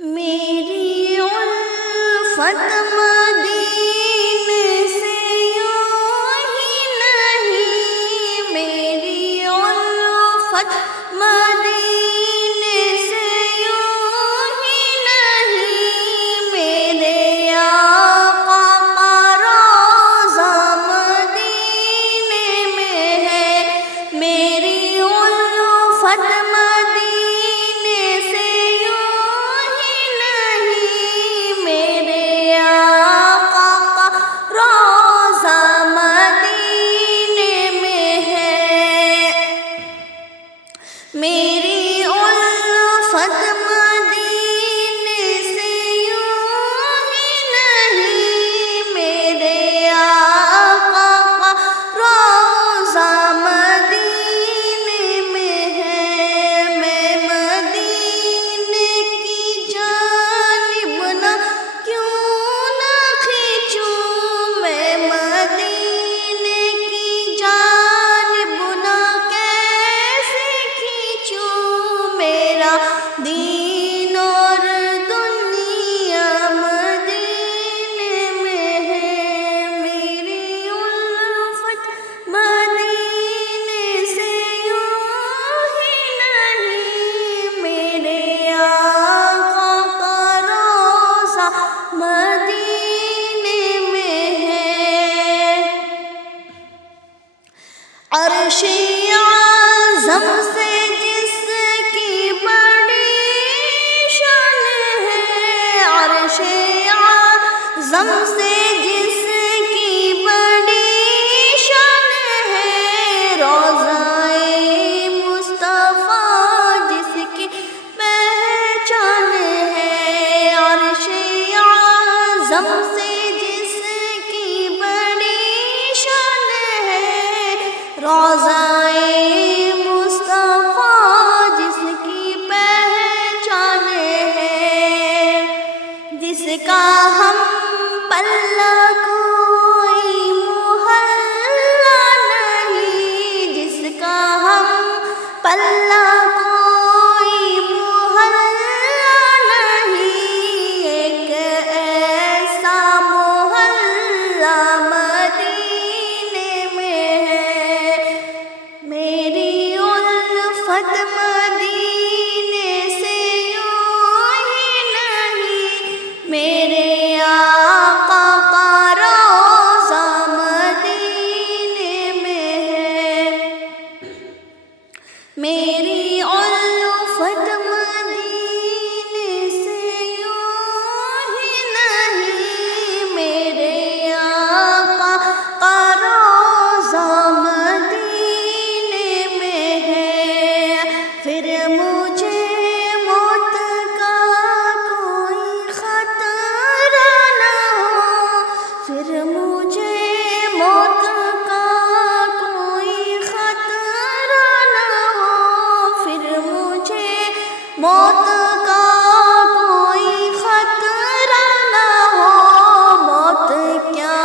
میری الفت مدینے سے یوں ہی نہیں، میری الفت مدینے سے یوں ہی نہیں، میرے آقا کا روضہ مدینے میں ہے، میری الفت میری الفت مدینے سے یوں ہی نہیں، میرے آقا کا روضہ مدینے میں ہے، میں مدینے کی جانب نہ کیوں نہ کھینچوں، میں مدینے کی جانب نہ کیسے کھینچوں، میرا دین اور دنیا مدینے میں ہے، میری الفت مدینے سے یوں ہی نہیں، میرے آقا کا روضہ مدینے میں ہے، عرش اعظم سے جس کی بڑی شان ہے، عرش اعظم سے جس کی بڑی شان ہے، روضہ مصطفیٰ جس کی پہچان ہے، عرش اعظم سے جس کی بڑی شان ہے، روضہ جس کا ہم پلہ کوئی محلہ نہیں، جس کا ہم پلہ کوئی محلہ نہیں، ایک ایسا محلہ مدینے میں ہے، میری الفت میرے آقا کا روضہ مدینے میں ہے، میری الفت مدینے سے یوں ہی نہیں، میرے آقا کا روضہ مدینے میں ہے، پھر مجھے موت کا پھر مجھے موت کا کوئی خطرہ نہ ہو، پھر مجھے موت کا کوئی خطرہ نہ ہو، موت کیا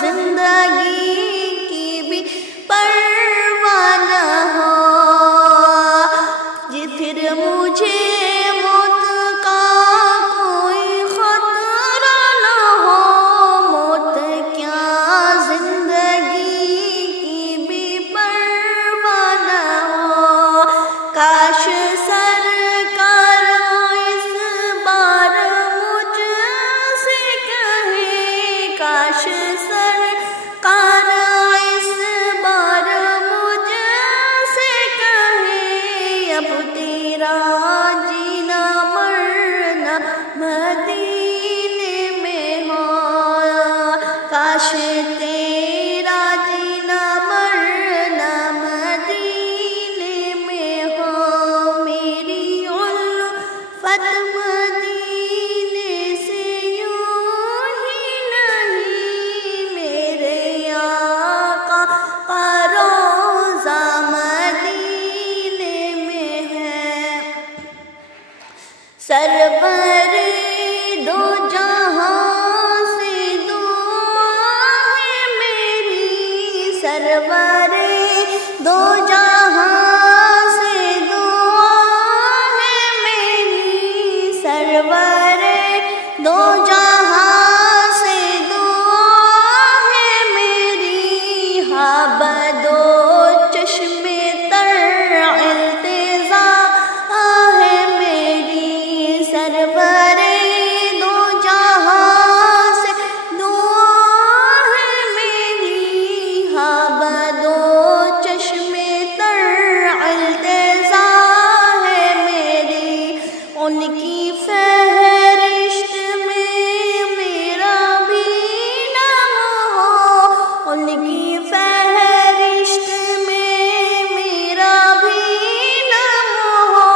زندگی کی بھی پرواہ نہ ہو، جی پھر مجھے کاش سرکار اس بار مجھ سے کہے، کاش سرکار اس بار مجھ سے کہے، اب تیرا جینا مرنا مدینے میں ہو، کاش تیرا جینا مرنا مدینے میں ہو، میری الفت مدینے سے یوں ہی نہیں، میرے آقا کا روضہ مدینے میں ہے، سرور دو جہاں سے دعا ہے میری، سرور دو جہاں سے دعا ہے میری، سر سرور دو جہاں سے دعا ہے میری، ہاں بدو چشم تر التجا ہے میری، سرور دو جہاں سے دعا ہے میری، ہاں بدو چشم تر التجا ہے میری، ان کی فہرست میں میرا بھی نام ہو، ان کی فہرست میں میرا بھی نام ہو،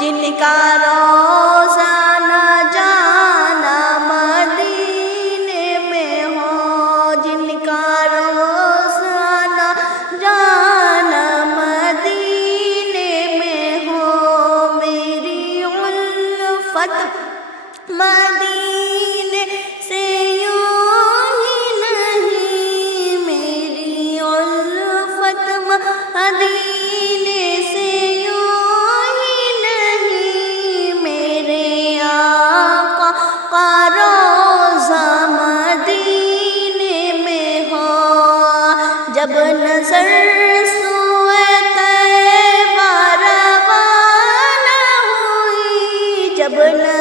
جن کا روزانہ جانا مدینے میں ہو، جن کا روزانہ جانا مدینے میں ہو، میری الفت مدینے سے یوں ہی نہیں، میری الفت مدینے سے یوں ہی نہیں، میرے آقا کا روضہ مدینے میں ہو، جب نظر سوئے طیبہ روانہ ہوئی، جب نظر